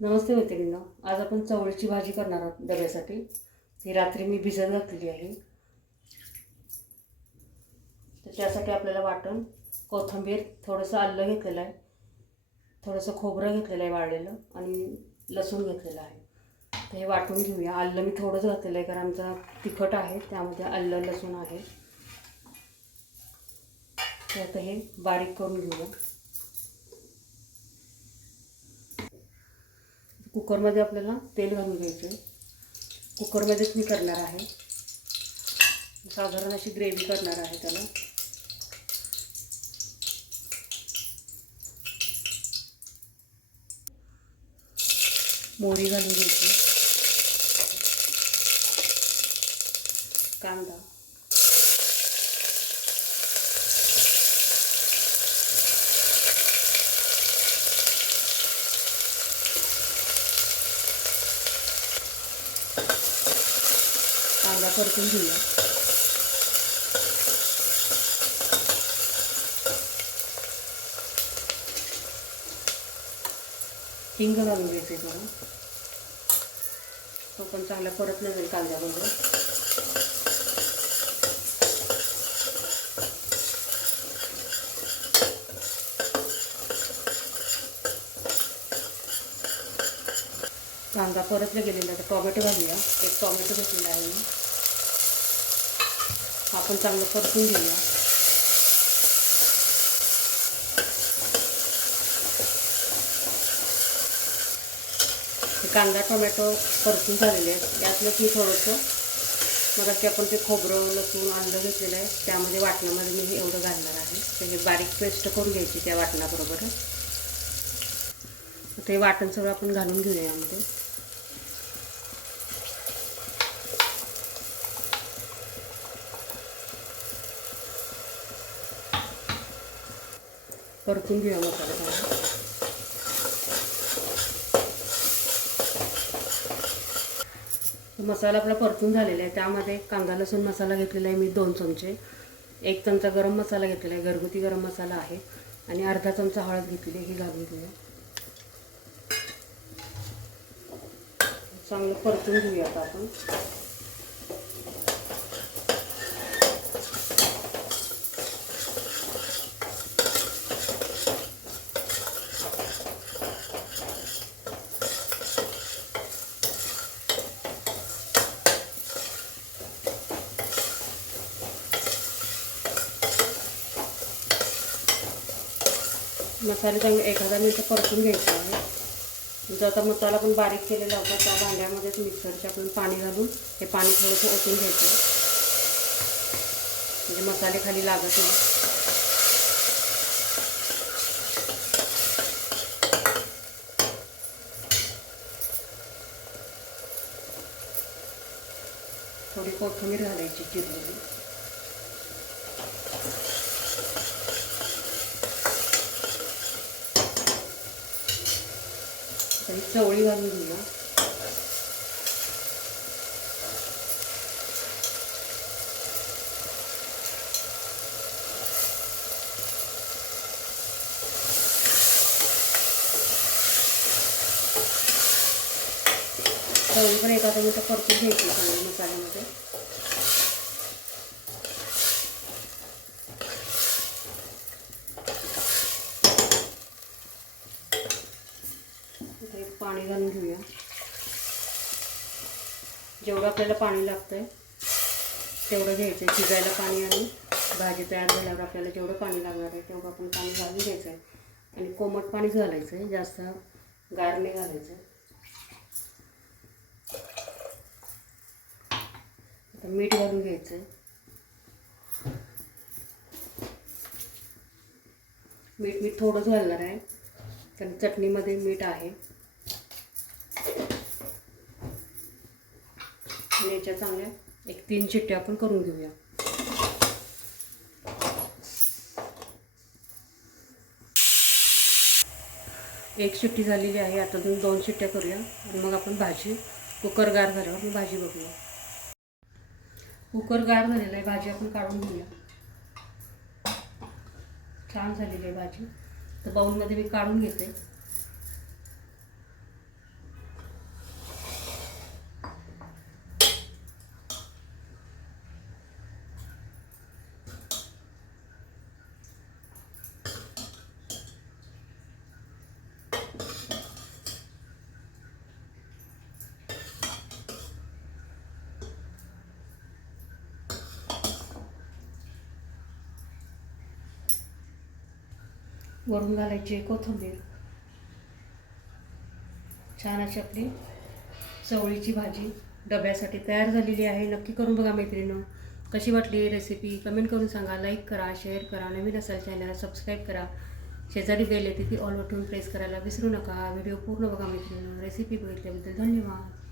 नमस्ते मैत्रिणींनो आज आपण चवळीची भाजी करणार आहोत डब्यासाठी. ही रात्री मी भिजत घातलेली आहे. तर त्यासाठी आपल्याला वाटण कोथिंबीर थोडंसं आलं घेतलेलं आहे. थोडंसं खोबरं घेतलेलं आहे वाळलेलं आणि लसूण घेतलेलं आहे. तर हे वाटून घेऊया. आलं मी थोडंच घातलेलं आहे कारण आमचा तिखट आहे त्यामध्ये आलं लसूण आहे. तर आता हे बारीक करून घेऊया. कुकरमध्ये आपल्याला तेल घालून घ्यायचं आहे कुकरमध्येच मी करणार आहे. साधारण अशी ग्रेव्ही करणार आहे त्याला. मोरी घालून घ्यायची. कांदा. कांदा परतून घेऊया. हिंग घालून घ्यायचे थोडं. तो पण चांगला परत जाईल कांद्याबरोबर. कांदा परतला गेलेला तर टॉमॅटो घालूया. एक टॉमॅटो घेतलेला आहे. मी आपण चांगलं परतून घेऊया. कांदा टोमॅटो परतून झालेले आहेत. यातलं मी थोडंसं मग की आपण ते खोबरं लसूण आलं घेतलेलं आहे. त्यामध्ये वाटणामध्ये मी हे एवढं घालणार आहे. तर हे बारीक पेस्ट करून घ्यायची त्या वाटणाबरोबर. ते वाटण सगळं आपण घालून घेऊया यामध्ये. परतून घेऊया मसाला मसाला आपला परतून झालेला आहे. त्यामध्ये कांदा लसूण मसाला घेतलेला आहे मी दोन चमचे. एक चमचा गरम मसाला घेतलेला आहे. घरगुती गरम मसाला आहे. आणि अर्धा चमचा हळद घेतलेली आहे. ही घालून घेऊया. चांगलं परतून घेऊया आता आपण. मसाले चांगले एखादा मिनटं परतून घ्यायचा आहे. जो आता मसाला पण बारीक केलेला होता त्या भांड्यामध्येच मिक्सरच्या आपण पाणी घालून हे पाणी थोडंसं ओतून घ्यायचं म्हणजे मसाले खाली लागत नाही. थोडी कोथिंबीर घालायची चिरलेली. तरी चवळी घालून घेऊया चवळी पण एका मिनिटं परतून घ्यायची चांगली मसाल्यामध्ये आता एक पाणी घालून घेऊया. जेवढं आपल्याला पाणी लागतं आहे तेवढं घ्यायचं आहे शिजायला पाणी आणि भाजी तयार झाल्यावर आपल्याला जेवढं पाणी लागणार आहे तेवढं आपण पाणी घालून घ्यायचं आहे आणि कोमट पाणी घालायचं आहे जास्त गार नाही घालायचं आहे आता मीठ घालून घ्यायचं आहे मीठ मीठ थोडंच घालणार आहे कारण चटणीमध्ये मीठ आहे. आणि याच्या चांगल्या एक तीन शिट्ट्या आपण करून घेऊया. एक शिट्टी झालेली आहे आता तुम्ही दोन शिट्ट्या करूया. आणि मग आपण भाजी कुकर गार झाल्यावर मग भाजी बघूया. कुकर गार झालेला आहे भाजी आपण काढून घेऊया. छान झालेली आहे भाजी. तर बाऊलमध्ये मी काढून घेते. वरून घालायची आहे कोथिंबीर. छान अशी आपली चवळीची भाजी डब्यासाठी तयार झालेली आहे. नक्की करून बघा मैत्रिणीनं. कशी वाटली रेसिपी कमेंट करून सांगा. लाईक करा शेअर करा. नवीन असाल चॅनलला सबस्क्राईब करा. शेजारी बेल येते ती ऑल बटन प्रेस करायला विसरू नका. व्हिडिओ पूर्ण बघा मैत्रिणीनं. रेसिपी बघितल्याबद्दल धन्यवाद.